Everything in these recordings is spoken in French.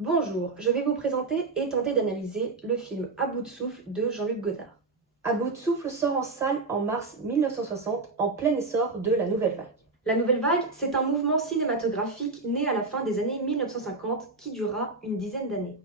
Bonjour, je vais vous présenter et tenter d'analyser le film À bout de souffle de Jean-Luc Godard. À bout de souffle sort en salle en mars 1960 en plein essor de la Nouvelle Vague. La Nouvelle Vague, c'est un mouvement cinématographique né à la fin des années 1950 qui durera une dizaine d'années.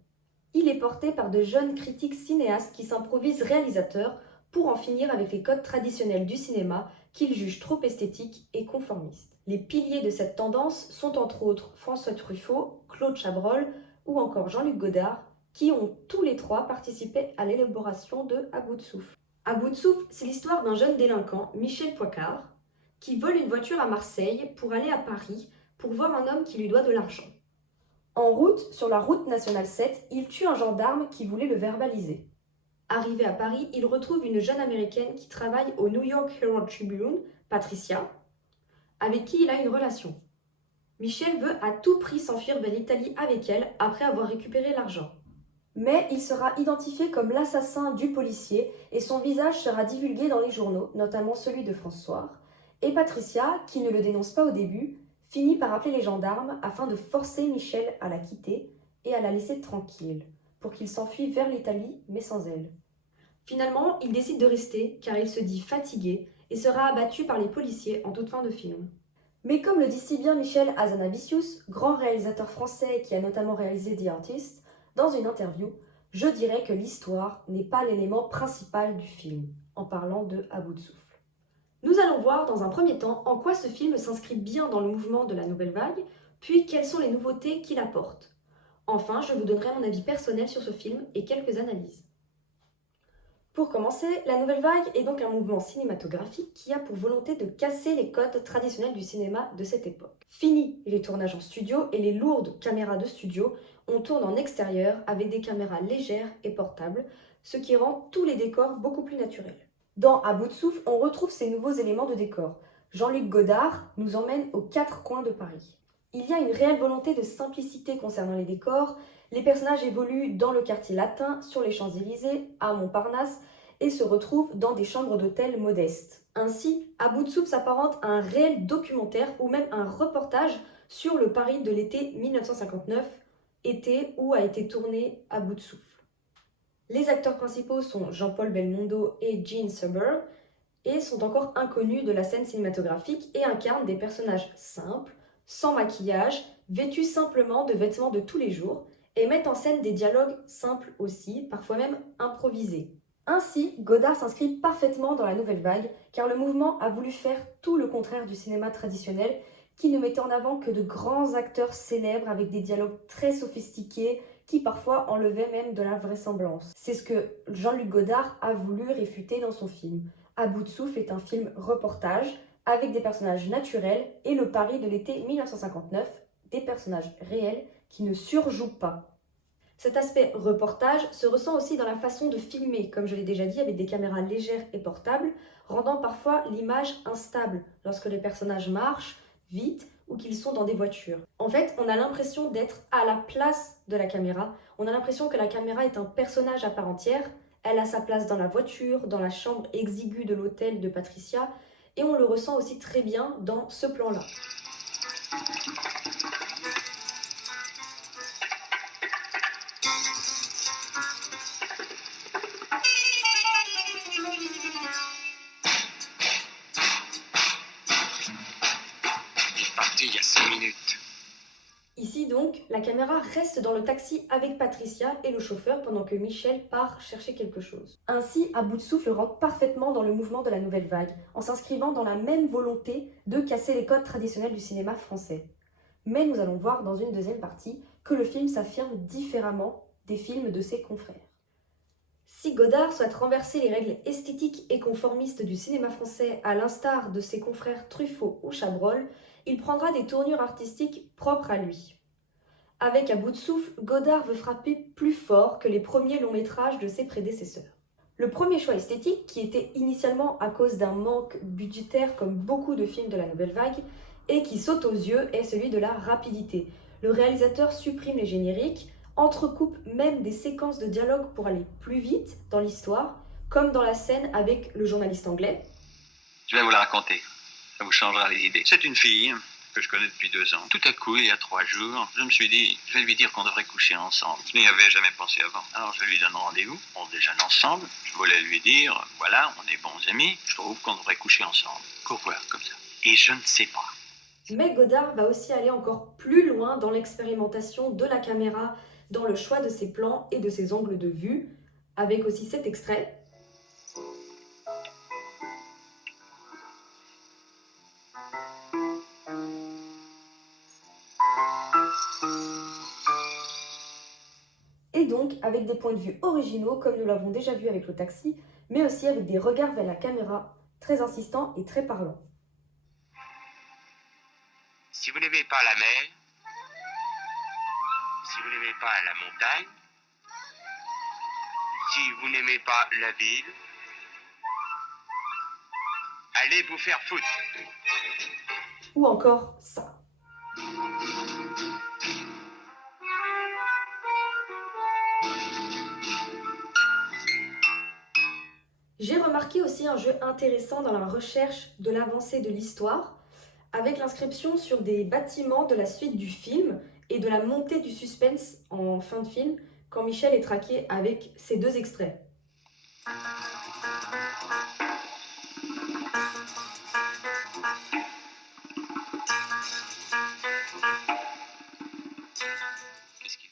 Il est porté par de jeunes critiques cinéastes qui s'improvisent réalisateurs pour en finir avec les codes traditionnels du cinéma qu'ils jugent trop esthétiques et conformistes. Les piliers de cette tendance sont entre autres François Truffaut, Claude Chabrol ou encore Jean-Luc Godard, qui ont tous les trois participé à l'élaboration de À bout de souffle. À bout de souffle, c'est l'histoire d'un jeune délinquant, Michel Poicard, qui vole une voiture à Marseille pour aller à Paris pour voir un homme qui lui doit de l'argent. En route, sur la route nationale 7, il tue un gendarme qui voulait le verbaliser. Arrivé à Paris, il retrouve une jeune américaine qui travaille au New York Herald Tribune, Patricia, avec qui il a une relation. Michel veut à tout prix s'enfuir vers l'Italie avec elle après avoir récupéré l'argent. Mais il sera identifié comme l'assassin du policier et son visage sera divulgué dans les journaux, notamment celui de François. Et Patricia, qui ne le dénonce pas au début, finit par appeler les gendarmes afin de forcer Michel à la quitter et à la laisser tranquille, pour qu'il s'enfuit vers l'Italie, mais sans elle. Finalement, il décide de rester car il se dit fatigué et sera abattu par les policiers en toute fin de film. Mais comme le dit si bien Michel Hazanavicius, grand réalisateur français qui a notamment réalisé The Artist, dans une interview, je dirais que l'histoire n'est pas l'élément principal du film, en parlant de À bout de souffle. Nous allons voir dans un premier temps en quoi ce film s'inscrit bien dans le mouvement de la nouvelle vague, puis quelles sont les nouveautés qu'il apporte. Enfin, je vous donnerai mon avis personnel sur ce film et quelques analyses. Pour commencer, la nouvelle vague est donc un mouvement cinématographique qui a pour volonté de casser les codes traditionnels du cinéma de cette époque. Fini les tournages en studio et les lourdes caméras de studio, on tourne en extérieur avec des caméras légères et portables, ce qui rend tous les décors beaucoup plus naturels. Dans À bout de souffle, on retrouve ces nouveaux éléments de décor. Jean-Luc Godard nous emmène aux quatre coins de Paris. Il y a une réelle volonté de simplicité concernant les décors. Les personnages évoluent dans le quartier latin, sur les Champs-Élysées, à Montparnasse, et se retrouvent dans des chambres d'hôtel modestes. Ainsi, À bout de souffle s'apparente à un réel documentaire ou même un reportage sur le Paris de l'été 1959, été où a été tourné À bout de souffle. Les acteurs principaux sont Jean-Paul Belmondo et Jean Suburb, et sont encore inconnus de la scène cinématographique et incarnent des personnages simples, sans maquillage, vêtus simplement de vêtements de tous les jours, et mettent en scène des dialogues simples aussi, parfois même improvisés. Ainsi, Godard s'inscrit parfaitement dans la nouvelle vague, car le mouvement a voulu faire tout le contraire du cinéma traditionnel, qui ne mettait en avant que de grands acteurs célèbres avec des dialogues très sophistiqués, qui parfois enlevaient même de la vraisemblance. C'est ce que Jean-Luc Godard a voulu réfuter dans son film. À bout de souffle est un film reportage, avec des personnages naturels et le Paris de l'été 1959, des personnages réels qui ne surjouent pas. Cet aspect reportage se ressent aussi dans la façon de filmer, comme je l'ai déjà dit, avec des caméras légères et portables, rendant parfois l'image instable lorsque les personnages marchent vite ou qu'ils sont dans des voitures. En fait, on a l'impression d'être à la place de la caméra, on a l'impression que la caméra est un personnage à part entière, elle a sa place dans la voiture, dans la chambre exiguë de l'hôtel de Patricia, et on le ressent aussi très bien dans ce plan-là. Parti il y a 5 minutes. Ici donc, la caméra reste dans le taxi avec Patricia et le chauffeur pendant que Michel part chercher quelque chose. Ainsi, À bout de souffle rentre parfaitement dans le mouvement de la nouvelle vague, en s'inscrivant dans la même volonté de casser les codes traditionnels du cinéma français. Mais nous allons voir dans une deuxième partie que le film s'affirme différemment des films de ses confrères. Si Godard souhaite renverser les règles esthétiques et conformistes du cinéma français à l'instar de ses confrères Truffaut ou Chabrol, il prendra des tournures artistiques propres à lui. Avec À bout de souffle, Godard veut frapper plus fort que les premiers longs métrages de ses prédécesseurs. Le premier choix esthétique, qui était initialement à cause d'un manque budgétaire comme beaucoup de films de la nouvelle vague, et qui saute aux yeux, est celui de la rapidité. Le réalisateur supprime les génériques, entrecoupe même des séquences de dialogue pour aller plus vite dans l'histoire, comme dans la scène avec le journaliste anglais. Je vais vous la raconter. Ça vous changera les idées. C'est une fille que je connais depuis 2 ans. Tout à coup, il y a 3 jours, je me suis dit, je vais lui dire qu'on devrait coucher ensemble. Je n'y avais jamais pensé avant. Alors je lui donne rendez-vous, on déjeune ensemble. Je voulais lui dire, voilà, on est bons amis, je trouve qu'on devrait coucher ensemble. Pourquoi, comme ça? Et je ne sais pas. Mais Godard va aussi aller encore plus loin dans l'expérimentation de la caméra, dans le choix de ses plans et de ses angles de vue, avec aussi cet extrait. Et donc avec des points de vue originaux, comme nous l'avons déjà vu avec le taxi, mais aussi avec des regards vers la caméra, très insistants et très parlants. Si vous n'aimez pas la mer, si vous n'aimez pas la montagne, si vous n'aimez pas la ville, allez vous faire foutre. Ou encore ça. J'ai remarqué aussi un jeu intéressant dans la recherche de l'avancée de l'histoire, avec l'inscription sur des bâtiments de la suite du film et de la montée du suspense en fin de film, quand Michel est traqué avec ces 2 extraits. Qu'est-ce qu'il...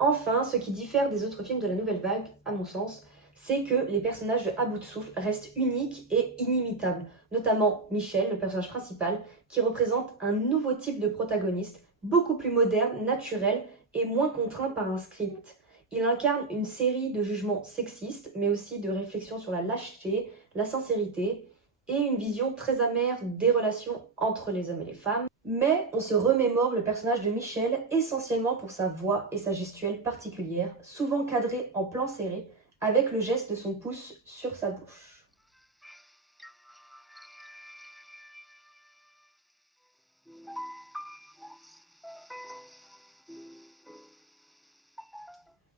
Enfin, ce qui diffère des autres films de la Nouvelle Vague, à mon sens, c'est que les personnages de À bout de souffle restent uniques et inimitables, notamment Michel, le personnage principal, qui représente un nouveau type de protagoniste, beaucoup plus moderne, naturel et moins contraint par un script. Il incarne une série de jugements sexistes, mais aussi de réflexions sur la lâcheté, la sincérité, et une vision très amère des relations entre les hommes et les femmes. Mais on se remémore le personnage de Michel essentiellement pour sa voix et sa gestuelle particulière, souvent cadrée en plan serré, avec le geste de son pouce sur sa bouche.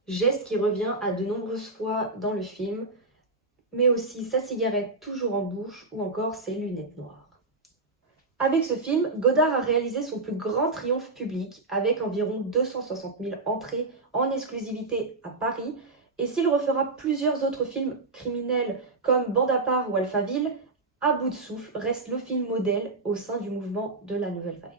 Geste qui revient à de nombreuses fois dans le film, mais aussi sa cigarette toujours en bouche ou encore ses lunettes noires. Avec ce film, Godard a réalisé son plus grand triomphe public, avec environ 260 000 entrées en exclusivité à Paris, et s'il refera plusieurs autres films criminels comme Bande à part ou Alphaville, À bout de souffle reste le film modèle au sein du mouvement de la Nouvelle Vague.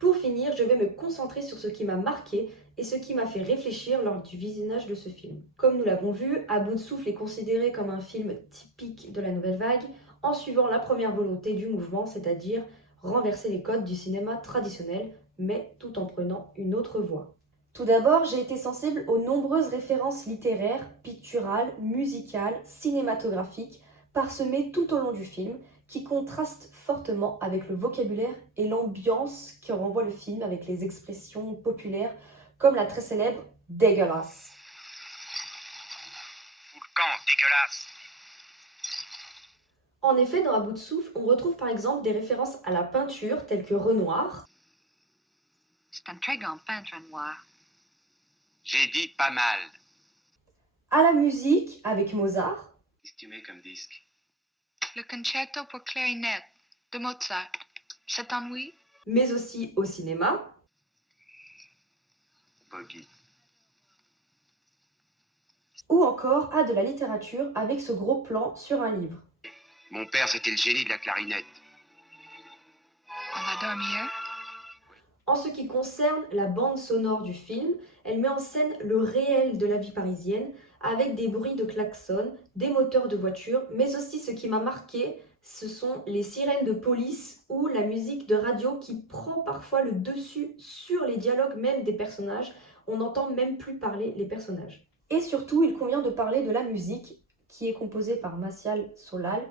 Pour finir, je vais me concentrer sur ce qui m'a marqué et ce qui m'a fait réfléchir lors du visionnage de ce film. Comme nous l'avons vu, À bout de souffle est considéré comme un film typique de la Nouvelle Vague, en suivant la première volonté du mouvement, c'est-à-dire renverser les codes du cinéma traditionnel, mais tout en prenant une autre voie. Tout d'abord, j'ai été sensible aux nombreuses références littéraires, picturales, musicales, cinématographiques, parsemées tout au long du film, qui contrastent fortement avec le vocabulaire et l'ambiance que renvoie le film avec les expressions populaires, comme la très célèbre « dégueulasse ». Fous le camp, dégueulasse. En effet, dans À bout de souffle, on retrouve par exemple des références à la peinture telles que Renoir, C'est un très grand peintre noir. J'ai dit pas mal. à la musique avec Mozart, Qu'est-ce que tu mets comme disque? Le concerto pour clarinette de Mozart. Ça t'ennuie? mais aussi au cinéma, Boggy. ou encore à de la littérature avec ce gros plan sur un livre. Mon père, c'était le génie de la clarinette. On va dormir? En ce qui concerne la bande sonore du film, elle met en scène le réel de la vie parisienne avec des bruits de klaxons, des moteurs de voiture, mais aussi ce qui m'a marqué, ce sont les sirènes de police ou la musique de radio qui prend parfois le dessus sur les dialogues même des personnages. On n'entend même plus parler les personnages. Et surtout, il convient de parler de la musique qui est composée par Martial Solal,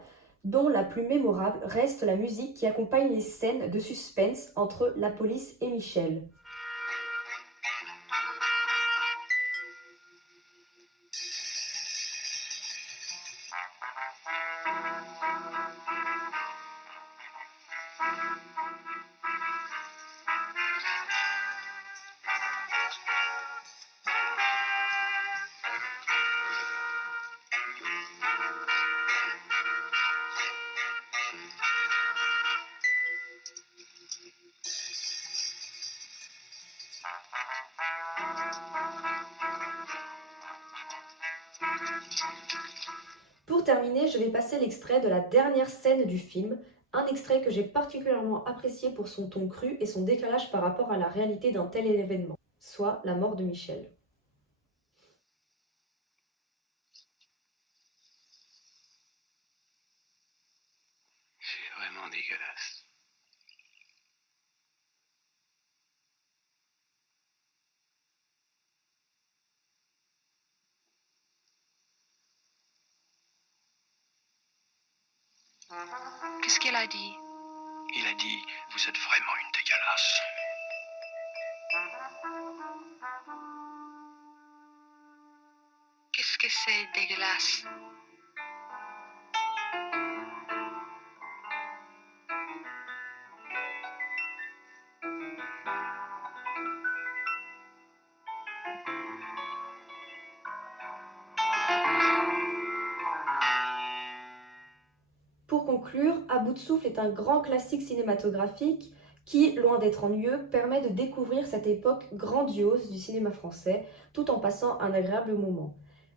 dont la plus mémorable reste la musique qui accompagne les scènes de suspense entre la police et Michel. terminer, je vais passer l'extrait de la dernière scène du film, un extrait que j'ai particulièrement apprécié pour son ton cru et son décalage par rapport à la réalité d'un tel événement, soit la mort de Michel. C'est vraiment dégueulasse. Qu'est-ce qu'elle a dit? Il a dit, vous êtes vraiment une dégueulasse. Qu'est-ce que c'est dégueulasse? Pour conclure, À bout de souffle est un grand classique cinématographique qui, loin d'être ennuyeux, permet de découvrir cette époque grandiose du cinéma français tout en passant un agréable moment.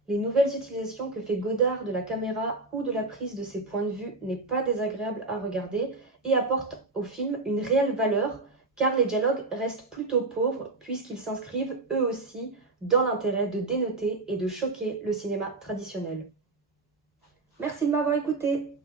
Les nouvelles utilisations que fait Godard de la caméra ou de la prise de ses points de vue n'est pas désagréable à regarder et apporte au film une réelle valeur car les dialogues restent plutôt pauvres puisqu'ils s'inscrivent eux aussi dans l'intérêt de dénoter et de choquer le cinéma traditionnel. Merci de m'avoir écouté.